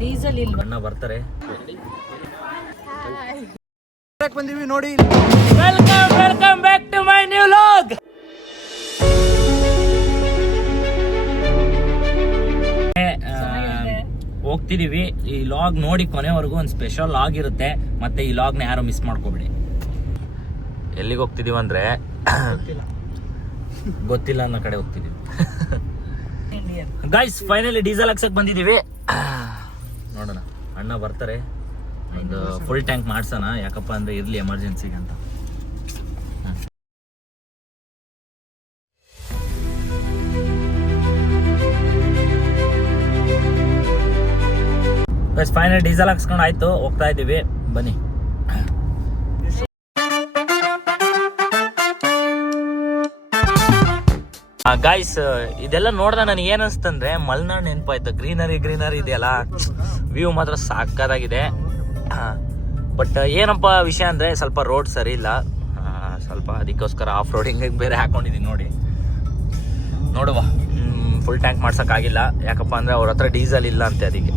Diesel ಇಲ್ಲ. ಅಣ್ಣ ಬರ್ತಾರೆ. ಬಂದಿವಿ ನೋಡಿ. Welcome back to my new vlog. ಹೋಗ್ತಿದೀವಿ. ಈ ಲಾಗ್ ನೋಡಿ ಕೊನೆವರೆಗೂ ಒಂದು ಸ್ಪೆಷಲ್ ಲಾಗ್ ಇರುತ್ತೆ. ಮತ್ತೆ ಈ ಲಾಗ್ನ ಯಾರು ಮಿಸ್ ಮಾಡ್ಕೋಬೇಡಿ. ಎಲ್ಲಿಗೆ ಹೋಗ್ತಿದೀವಿ ಅಂದ್ರೆ ಗೊತ್ತಿಲ್ಲ ಅನ್ನೋ ಕಡೆ ಹೋಗ್ತಿದೀವಿ. ಗೈಸ್ ಫೈನಲಿ ಡೀಸೆಲ್ ಹಾಕ್ಸಕ್ ಬಂದಿದೀವಿ. ನೋಡೋಣ, ಅಣ್ಣ ಬರ್ತಾರೆ, ಒಂದು ಫುಲ್ ಟ್ಯಾಂಕ್ ಮಾಡ್ಸೋಣ. ಯಾಕಪ್ಪ ಅಂದ್ರೆ ಇರ್ಲಿ ಎಮರ್ಜೆನ್ಸಿಗೆ ಅಂತ. ಗೈಸ್ ಫೈನಲ್ ಡೀಸೆಲ್ ಹಾಕ್ಸ್ಕೊಂಡು ಆಯ್ತು, ಹೋಗ್ತಾ ಇದೀವಿ, ಬನ್ನಿ. ಗಾಯ್ಸ್ ಇದೆಲ್ಲ ನೋಡ್ದ ನನಗೆ ಏನ್ ಅನ್ಸ್ತಂದ್ರೆ ಮಲ್ನಾಡ್ ನೆನಪಾಯ್ತು. ಗ್ರೀನರಿ ಇದೆಯಲ್ಲ, ವ್ಯೂ ಮಾತ್ರ ಸಾಕಾಗಿದೆ. ಬಟ್ ಏನಪ್ಪ ವಿಷಯ ಅಂದ್ರೆ ಸ್ವಲ್ಪ ರೋಡ್ ಸರಿ ಇಲ್ಲ, ಸ್ವಲ್ಪ ಅದಕ್ಕೋಸ್ಕರ ಆಫ್ ರೋಡಿಂಗ್ ಬೇರೆ ಹಾಕೊಂಡಿದೀನಿ. ನೋಡುವ, ಫುಲ್ ಟ್ಯಾಂಕ್ ಮಾಡ್ಸಕ್ ಆಗಿಲ್ಲ. ಯಾಕಪ್ಪ ಅಂದ್ರೆ ಅವ್ರ ಹತ್ರ ಡೀಸೆಲ್ ಇಲ್ಲ ಅಂತೆ. ಅದಕ್ಕೆ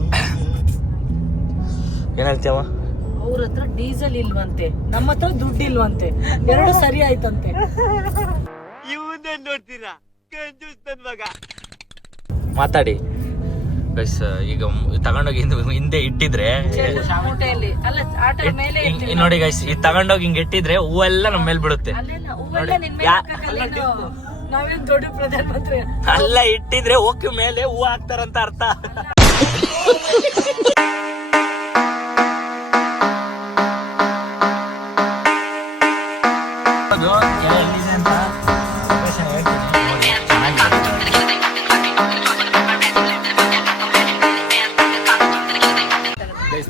ಏನ್ ಹೇಳ್ತೀವ? ಅವ್ರ ಹತ್ರ ಡೀಸೆಲ್ ಇಲ್ವಂತೆ, ನಮ್ಮ ಹತ್ರ ದುಡ್ಡು ಇಲ್ವಂತೆ, ಎರಡು ಸರಿ ಆಯ್ತಂತೆ. ನೋಡ್ತೀರಾ ಮಾತಾಡಿ ಗೈಸ್. ಈಗ ತಗೊಂಡೋಗಿ ಹಿಂದೆ ಇಟ್ಟಿದ್ರೆ ನೋಡಿ ಗೈಸ್, ಈ ತಗೊಂಡೋಗಿ ಹಿಂಗ್ ಇಟ್ಟಿದ್ರೆ ಹೂವೆಲ್ಲ ನಮ್ಮ ಮೇಲೆ ಬೀಳುತ್ತೆ. ನಾವೇನ್ ದೊಡ್ಡ ಪ್ರಧಾನಮಂತ್ರಿ ಅಲ್ಲ, ಇಟ್ಟಿದ್ರೆ ಓಕೆ ಮೇಲೆ ಹೂ ಹಾಕ್ತಾರಂತ ಅರ್ಥ.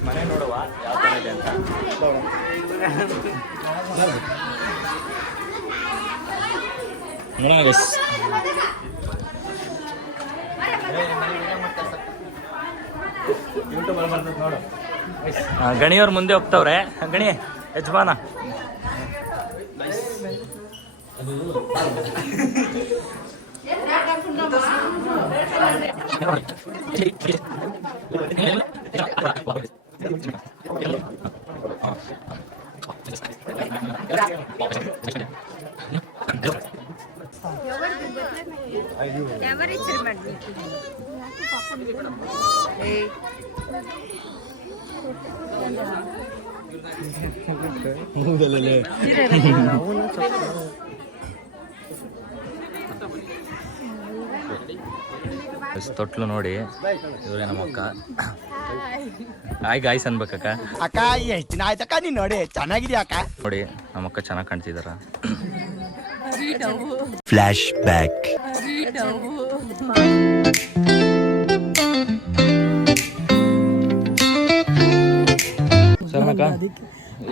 ಮನೆ ನೋಡುವ ಯಾವ ತರ ಇದೆ ಅಂತ. ಗಣಿಯವ್ರ ಮುಂದೆ ಹೋಗ್ತಾವ್ರೆ. ಗಣಿ ಯಜಮಾನ ತೊಟ್ಲು ನೋಡಿ, ಇವರೇ ನಮ್ಮ ಅಕ್ಕ. ಹಾಯ್ ಗಾಯ್ಸ್ ಅನ್ಬೇಕಕ್ಕ. ಅಕ್ಕ ಎಷ್ಟು ದಿನ ಆಯ್ತಕ್ಕ ನೀನ್ ನೋಡಿ, ಚೆನ್ನಾಗಿದ್ಯಾ ಅಕ್ಕ? ನೋಡಿ ನಮ್ಮ ಅಕ್ಕ ಚೆನ್ನಾಗಿ ಕಾಣ್ತಿದಾರ. Flash back. ಶರಣಕ್ಕ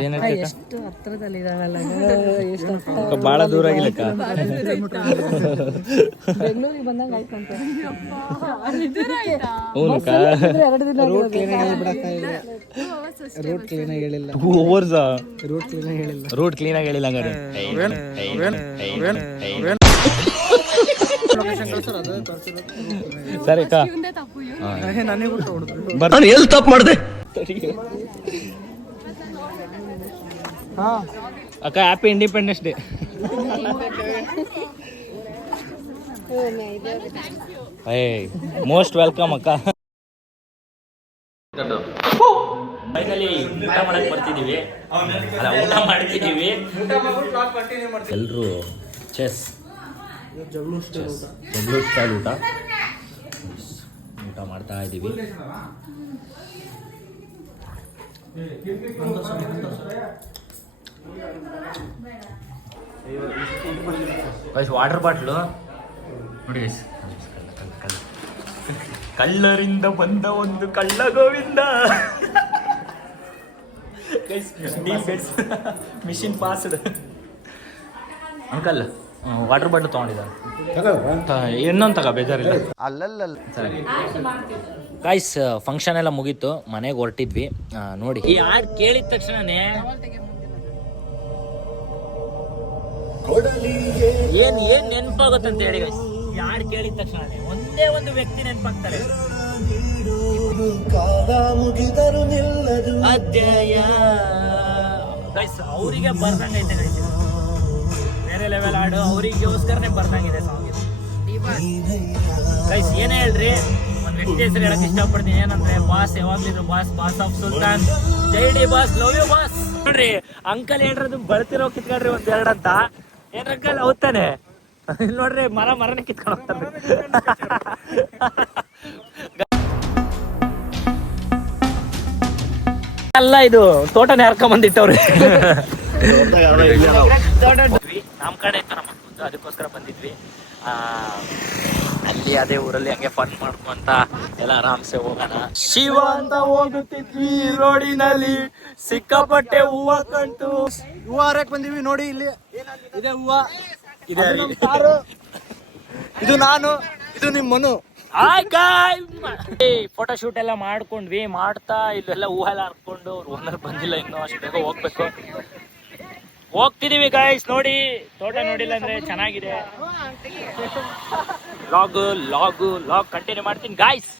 ಏನೈತೆ ಎಷ್ಟು ಹತ್ರದಲ್ಲಿದಾವಲ್ಲ, ಎಷ್ಟು ಬಾಳ ದೂರ ಆಗಿಲ್ಲಕ್ಕ. ಬೆಂಗಳೂರಿಗೆ ಬಂದಂಗ ಆಯ್ತಂತೆ. ರೂಟ್ ಕ್ಲೀನ್ ಆಗಿ ಹೇಳಿಲ್ಲ. ರೂಟ್ ಕ್ಲೀನ್ ಆಗಿ ಹೇಳಿಲ್ಲ ಹಂಗಾರೆ. ಸರಿ ಅಕ್ಕ, ನಾನು ಎಲ್ಲಿ ತಪ್ಪು ಮಾಡಿದೆ ಅಕ್ಕ? Happy independence day. Most welcome ಅಕ್ಕ. ಫೈನಲಿ ಊಟ ಮಾಡಕ್ ಬರ್ತಿದೀವಿ, ಊಟ ಮಾಡ್ತಿದೀವಿ. ಎಲ್ರು ಚೆಸ್ ಜಗ್ಲೂರ್ ಸ್ಟೈಲ್ ಊಟ ಮಾಡ್ತಾ ಇದ್ದೀವಿ. ವಾಟರ್ ಬಾಟ್ಲು ನೋಡಿ ಗೈಸ್, ಕಳ್ಳರಿಂದ ಬಂದ ಒಂದು ಕಳ್ಳ Govinda. Machine passed uncle water bottle ತಗೊಂಡಿದ್ದ. ಇನ್ನೊಂದು ತಗ, ಬೇಜಾರಿಲ್ಲ. ಸರಿ ಗಾಯ್ಸ್, ಫಂಕ್ಷನ್ ಎಲ್ಲ ಮುಗೀತು, ಮನೆಗೆ ಹೊರಟಿದ್ವಿ. ನೋಡಿ ಈ ಹಾಡು ಕೇಳಿದ ತಕ್ಷಣನೇ ಏನ್ ನೆನಪಾಗುತ್ತಂತ ಹೇಳಿ ಗೈಸ್. ಈ ಹಾಡು ಕೇಳಿದ ತಕ್ಷಣನೇ ಒಂದೇ ಒಂದು ವ್ಯಕ್ತಿ ನೆನಪಾಗ್ತಾರೆ. ಅಧ್ಯಾಯ ಗೈಸ್ ಅವರಿಗೆ ಬರ್ದಂಗೈತೆ ಗೈಸ್ ಬೇರೆ ಲೆವೆಲ್ ಹಾಡು ಅವರಿಗೋಸ್ಕರನೇ ಬರ್ದಂಗಿದೆ ಸಾಂಗ್ ಗೈಸ್ ಏನೇ ಹೇಳ್ರಿ ಒಂದ್ ವ್ಯಕ್ತಿ ಹೆಸರು ಹೇಳಕ್ ಇಷ್ಟಪಡ್ತೀನಿ ಏನಂದ್ರೆ ಬಾಸ್ ಯಾವಾಗ್ಲಿದ್ರು ಬಾಸ್ ಆಫ್ ಸುಲ್ತಾನ್ ಜೈ D boss love you boss ನೋಡ್ರಿ ಅಂಕಲ್ ಹೇಳ್ರದು ಬಳತಿರೋ ಕಿತ್ಕೊಳ್ರಿ ಒಂದ್ ಎರಡ್ ಅಂತ ಏನ್ ಅಂಕಲ್ ಹೌದಾನೆ ನೋಡ್ರಿ ಮರನೇ ಕಿತ್ಕೊಂಡು ಹೋಗ್ತಾರೆ ಅಲ್ಲ ಇದು ತೋಟನೇ ಹರ್ಕೊಂಡ್ ಬಂದಿಟ್ಟವ್ರಿ ನಮ್ ಕಡೆ ಇತ್ತು ನಮ್ಮ ಅದಕ್ಕೋಸ್ಕರ ಬಂದಿದ್ವಿ ಅಲ್ಲಿ ಅದೇ ಊರಲ್ಲಿ ಹಂಗೆ ಫನ್ ಮಾಡ್ಕೊಂತ ಎಲ್ಲ ಆರಾಮ್ಸೆ ಹೋಗೋಣ ಶಿವ ಅಂತ ಹೋಗುತ್ತಿದ್ವಿ ರೋಡಿನಲ್ಲಿ ಸಿಕ್ಕಾಪಟ್ಟೆ ಹೂವ ಕಂಟು ಹೂವು ಹಾರಕ್ ಬಂದಿವಿ ನೋಡಿ ಇಲ್ಲಿ ಇದೆ ಹೂವ ಇದು ನಾನು ಇದು ನಿಮ್ ಮನು ಫೋಟೋ ಶೂಟ್ ಎಲ್ಲ ಮಾಡ್ಕೊಂಡ್ವಿ ಮಾಡ್ತಾ ಇಲ್ಲೆಲ್ಲ ಹೂವು ಎಲ್ಲ ಹರ್ಕೊಂಡು ಅವ್ರು ಓನರ್ ಬಂದಿಲ್ಲ ಇನ್ನೂ ಅಷ್ಟು ಬೇಗ ಹೋಗ್ತಿದೀವಿ ಗಾಯ್ಸ್ ನೋಡಿ ತೋಟ ನೋಡಿಲ್ಲ ಅಂದ್ರೆ ಚೆನ್ನಾಗಿದೆ ಲಾಗ್ ಕಂಟಿನ್ಯೂ ಮಾಡ್ತೀನಿ ಗಾಯ್ಸ್